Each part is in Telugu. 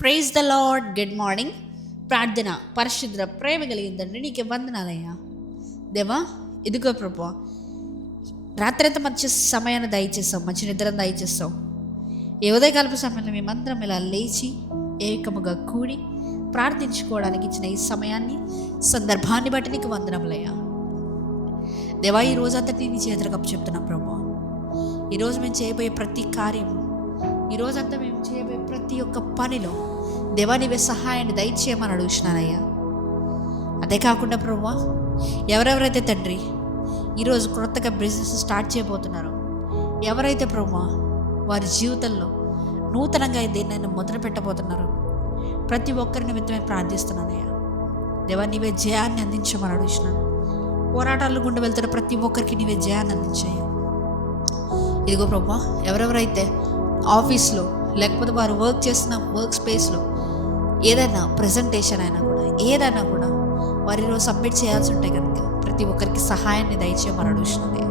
Praise the Lord. Good morning. ప్రార్థన. పరిశుద్ర ప్రేమ కలిగిందండి నీకు వందనాలయ్యా దేవా. ఇదిగో ప్రభా, రాత్రంతా మంచి సమయాన్ని దయచేస్తాం, మంచి నిద్రను దయచేస్తాం. ఈ ఉదయకాలపు సమయంలో మేమందరం ఇలా లేచి ఏకముగా కూడి ప్రార్థించుకోవడానికి ఇచ్చిన ఈ సమయాన్ని, సందర్భాన్ని బట్టి నీకు వందనములయ్యా దేవా. ఈ రోజంతటి నీ చేతులకు అప్పచెప్తున్నాం ప్రభా. ఈరోజు మేము చేయబోయే ప్రతి కార్యము, ఈరోజంతా మేము చేయబోయే ప్రతి ఒక్క పనిలో దేవా నీవే సహాయాన్ని దయచేయమని అడుగుతున్నానయ్యా. అదే కాకుండా ప్రభా, ఎవరెవరైతే తండ్రి ఈరోజు కొత్తగా బిజినెస్ స్టార్ట్ చేయబోతున్నారో, ఎవరైతే ప్రభా వారి జీవితంలో నూతనంగా దేన్నైనా మొదలు పెట్టబోతున్నారో, ప్రతి ఒక్కరి నిమిత్తమే ప్రార్థిస్తున్నానయ్యా దేవా. నీవే జయాన్ని అందించమని అడుగుతున్నాను. పోరాటాలు గుండా వెళ్తున్న ప్రతి ఒక్కరికి నీవే జయాన్ని అందించాయి. ఇదిగో ప్రభా, ఎవరెవరైతే ఆఫీస్లో లేకపోతే వారు వర్క్ చేస్తున్న వర్క్ స్పేస్లో ఏదైనా ప్రజెంటేషన్ అయినా కూడా, ఏదైనా కూడా వారి ఈరోజు సబ్మిట్ చేయాల్సి ఉంటే కనుక ప్రతి ఒక్కరికి సహాయాన్ని దయచేయమని అడుగుతున్నది.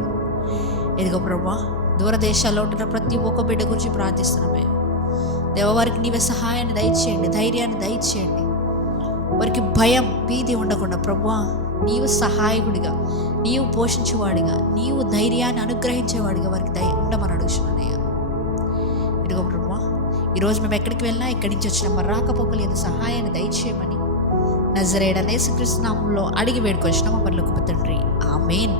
ఇదిగో ప్రభా, దూరదేశాల్లో ఉంటున్న ప్రతి ఒక్క బిడ్డ గురించి ప్రార్థిస్తున్నామే దేవ. వారికి నీవే సహాయాన్ని దయచేయండి, ధైర్యాన్ని దయచేయండి. వారికి భయం భీతి ఉండకుండా ప్రభా నీవు సహాయకుడిగా, నీవు పోషించేవాడిగా, నీవు ధైర్యాన్ని అనుగ్రహించేవాడిగా వారికి ఉండమని అడుగుతున్నానయ్యా. ఇదిగో ప్రభా, ఈరోజు మేము ఎక్కడికి వెళ్ళినా ఇక్కడి నుంచి వచ్చిన మా రాకపోకలేదు సహాయాన్ని దయచేయమని నజరేయుడైన యేసుక్రీస్తు నామములో అడిగి వేడుకొచ్చినాము పరలోకపు తండ్రి. ఆమేన్.